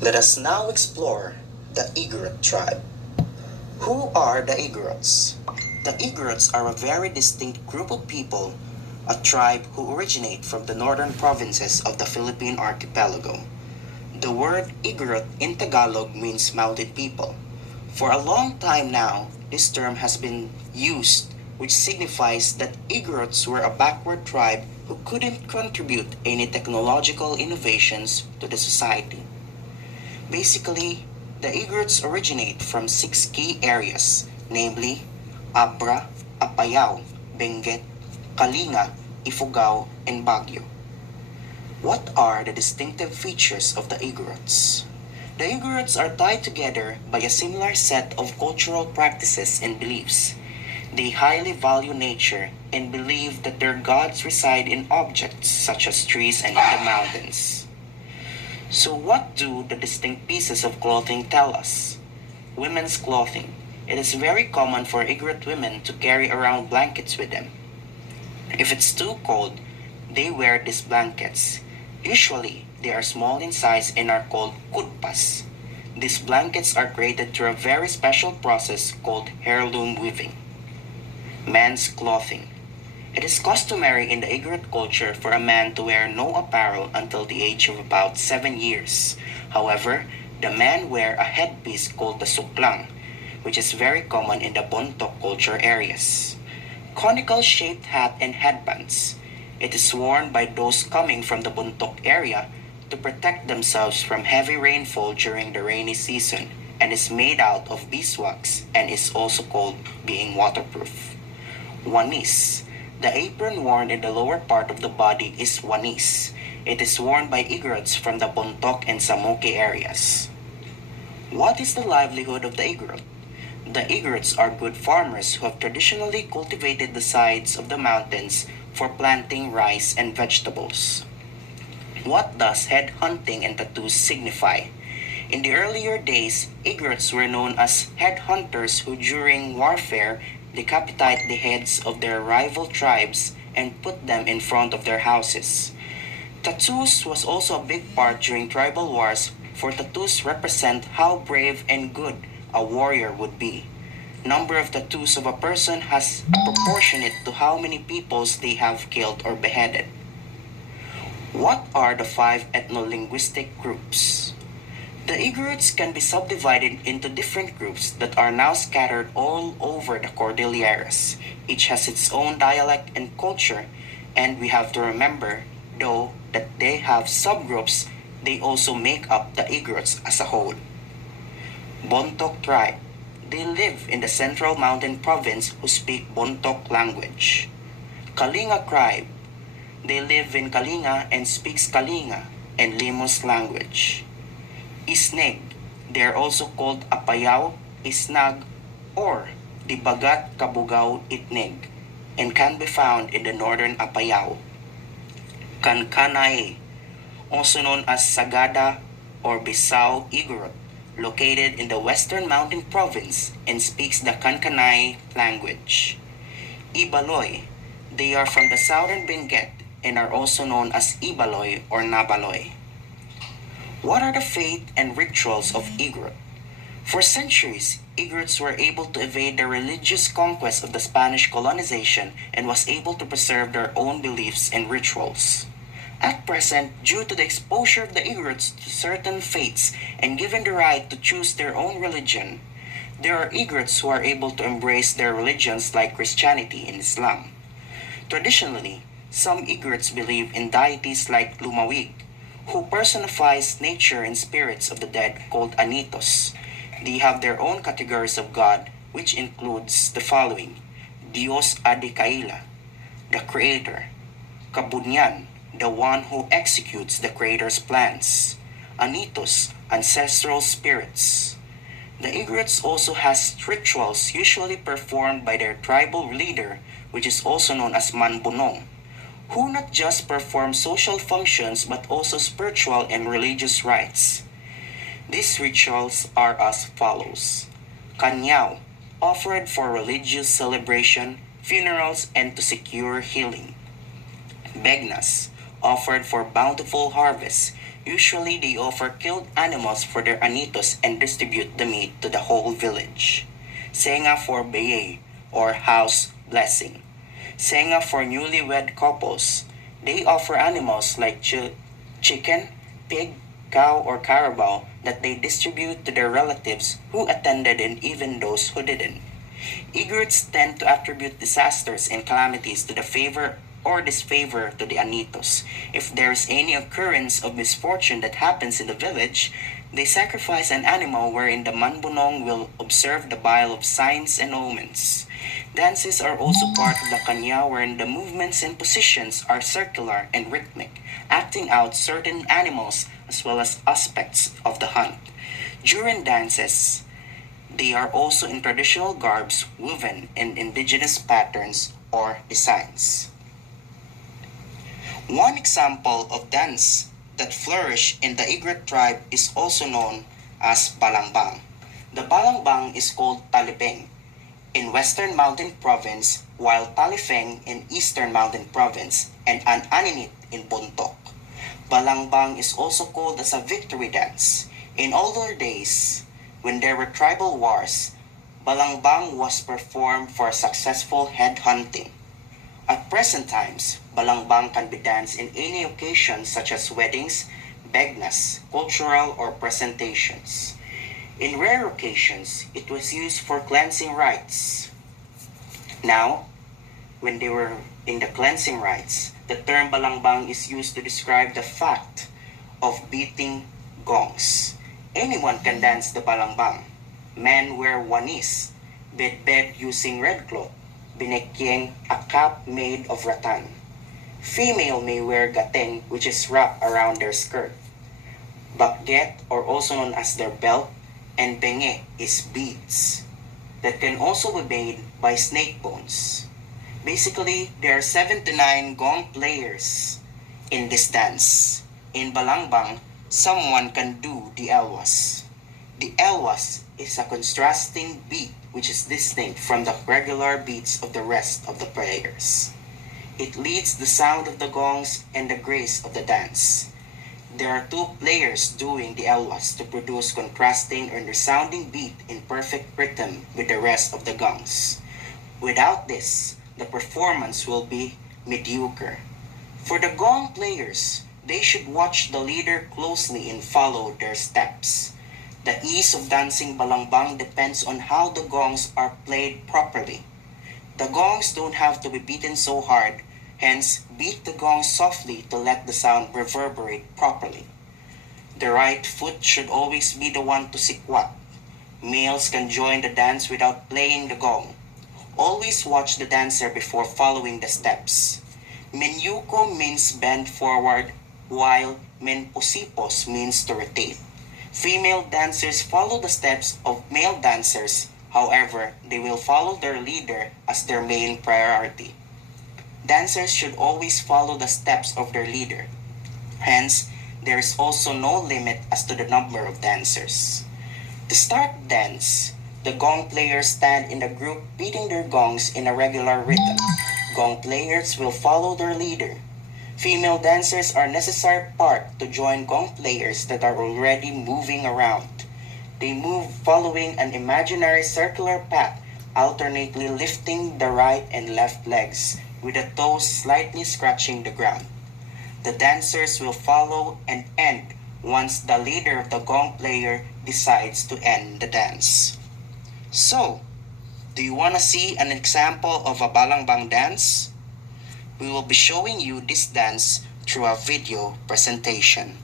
Let us now explore the Igorot tribe. Who are the Igorots? The Igorots are a very distinct group of people, a tribe who originate from the northern provinces of the Philippine archipelago. The word Igorot in Tagalog means mountain people. For a long time now, this term has been used, which signifies that Igorots were a backward tribe who couldn't contribute any technological innovations to the society. Basically, the Igorots originate from six key areas, namely Abra, Apayao, Benguet, Kalinga, Ifugao, and Baguio. What are the distinctive features of the Igorots? The Igorots are tied together by a similar set of cultural practices and beliefs. They highly value nature and believe that their gods reside in objects such as trees and in the mountains. So what do the distinct pieces of clothing tell us? Women's clothing. It is very common for Igorot women to carry around blankets with them. If it's too cold, they wear these blankets. Usually, they are small in size and are called kudpas. These blankets are created through a very special process called heirloom weaving. Men's clothing. It is customary in the Igorot culture for a man to wear no apparel until the age of about 7 years. However, the men wear a headpiece called the suklang, which is very common in the Bontoc culture areas. Conical shaped hat and headbands. It is worn by those coming from the Bontoc area to protect themselves from heavy rainfall during the rainy season and is made out of beeswax and is also called being waterproof. Wanis. The apron worn in the lower part of the body is wanis. It is worn by Igorots from the Bontoc and Samoque areas. What is the livelihood of the Igorot? The Igorots are good farmers who have traditionally cultivated the sides of the mountains for planting rice and vegetables. What does head hunting and tattoos signify? In the earlier days, Igorots were known as head hunters who during warfare decapitate the heads of their rival tribes and put them in front of their houses. Tattoos was also a big part during tribal wars, for tattoos represent how brave and good a warrior would be. Number of tattoos of a person has proportionate to how many peoples they have killed or beheaded. What are the five ethno-linguistic groups? The Igorots can be subdivided into different groups that are now scattered all over the Cordilleras. Each has its own dialect and culture, and we have to remember, though, that they have subgroups, they also make up the Igorots as a whole. Bontoc tribe. They live in the central mountain province who speak Bontoc language. Kalinga tribe. They live in Kalinga and speaks Kalinga and Limos language. Isneg. They are also called Apayao, Isnag, or the Bagat Kabugao Itneg, and can be found in the northern Apayao. Kankanay, also known as Sagada or Bisao Igorot, located in the western mountain province and speaks the Kankanay language. Ibaloy. They are from the southern Benguet and are also known as Ibaloy or Nabaloy. What are the faith and rituals of Igorot? For centuries, Igorots were able to evade the religious conquest of the Spanish colonization and was able to preserve their own beliefs and rituals. At present, due to the exposure of the Igorots to certain faiths and given the right to choose their own religion, there are Igorots who are able to embrace their religions like Christianity and Islam. Traditionally, some Igorots believe in deities like Lumawig, who personifies nature and spirits of the dead called Anitos. They have their own categories of God, which includes the following: Dios Adikaila, the Creator; Kabunyan, the one who executes the Creator's plans; Anitos, ancestral spirits. The Igorots also has rituals usually performed by their tribal leader, which is also known as Manbunong, who not just perform social functions but also spiritual and religious rites. These rituals are as follows: Kanyao, offered for religious celebration, funerals, and to secure healing. Begnas, offered for bountiful harvest, Usually they offer killed animals for their anitos and distribute the meat to the whole village. Senga for baye, or house blessing. Senga for newlywed couples. They offer animals like chicken, pig, cow, or carabao that they distribute to their relatives who attended and even those who didn't. Egrets tend to attribute disasters and calamities to the favor or disfavor to the anitos. If there is any occurrence of misfortune that happens in the village, they sacrifice an animal wherein the manbunong will observe the bile of signs and omens. Dances are also part of the kanya wherein the movements and positions are circular and rhythmic, acting out certain animals as well as aspects of the hunt. During dances, they are also in traditional garbs woven in indigenous patterns or designs. One example of dance that flourished in the Igorot tribe is also known as balangbang. The balangbang is called talibeng in Western Mountain Province, while talifeng in Eastern Mountain Province, and an aninit in Bontok. Balangbang is also called as a victory dance. In older days, when there were tribal wars, balangbang was performed for successful head hunting. At present times, balangbang can be danced in any occasion such as weddings, begnas, cultural or presentations. In rare occasions, it was used for cleansing rites. Now, when they were in the cleansing rites, the term balangbang is used to describe the fact of beating gongs. Anyone can dance the balangbang. Men wear wanis, bed using red cloth, binekyeng, a cap made of rattan. Female may wear gateng, which is wrapped around their skirt. Bakget, or also known as their belt, and benge is beads that can also be made by snake bones. Basically, there are 7 to 9 gong players in this dance. In balangbang, someone can do the elwas. The elwas is a contrasting beat which is distinct from the regular beats of the rest of the players. It leads the sound of the gongs and the grace of the dance. There are 2 players doing the elwas to produce contrasting or resounding beat in perfect rhythm with the rest of the gongs. Without this, the performance will be mediocre. For the gong players, they should watch the leader closely and follow their steps. The ease of dancing balangbang depends on how the gongs are played properly. The gongs don't have to be beaten so hard, hence beat the gongs softly to let the sound reverberate properly. The right foot should always be the one to sikwat. Males can join the dance without playing the gong. Always watch the dancer before following the steps. Menyuko means bend forward, while menposipos means to rotate. Female dancers follow the steps of male dancers, however, they will follow their leader as their main priority. Dancers should always follow the steps of their leader. Hence, there is also no limit as to the number of dancers. To start dance, the gong players stand in a group beating their gongs in a regular rhythm. Gong players will follow their leader. Female dancers are necessary part to join gong players that are already moving around. They move following an imaginary circular path, alternately lifting the right and left legs, with the toes slightly scratching the ground. The dancers will follow and end once the leader of the gong player decides to end the dance. So, do you want to see an example of a balangbang dance? We will be showing you this dance through a video presentation.